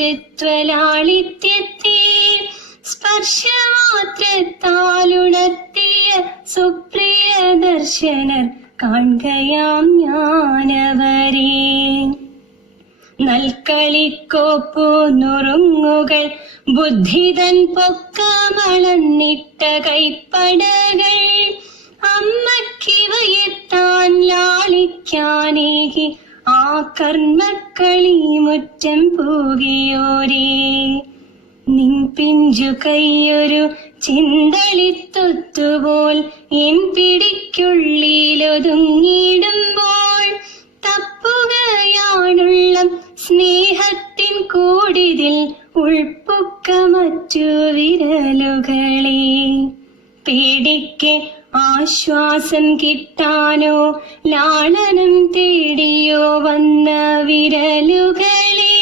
മാതൃത്വലാളിത്യത്തെ സ്പർശമാത്രത്താലുണർത്തിയ സുപ്രിയ ദർശനർ കാൺകയാം ഞാനവരെ. നൽക്കളിക്കോപ്പു നുറുങ്ങുകൾ ബുദ്ധിതൻ പൊക്കമളന്നിട്ട കൈപ്പടകൾ അമ്മക്കിവയെത്താൻ ലാളിക്കാനേകി ആ കർമ്മക്കളി മുറ്റം പോകിയോരേ. നിൻ പിഞ്ചു കൈയൊരു ചിന്തളിത്തൊത്തുപോൽ എൻ പിടിക്കുള്ളിലൊതുങ്ങിടുമ്പോൾ തപ്പുകയാണുള്ള സ്നേഹത്തിൻ കൂടിതിൽ ഉൾപ്പൊക്ക മറ്റു വിരലുകളെ. പേടിക്ക് ആശ്വാസം കിട്ടാനോ ലാളനം തേടിയോ വന്ന വിരലുകളെ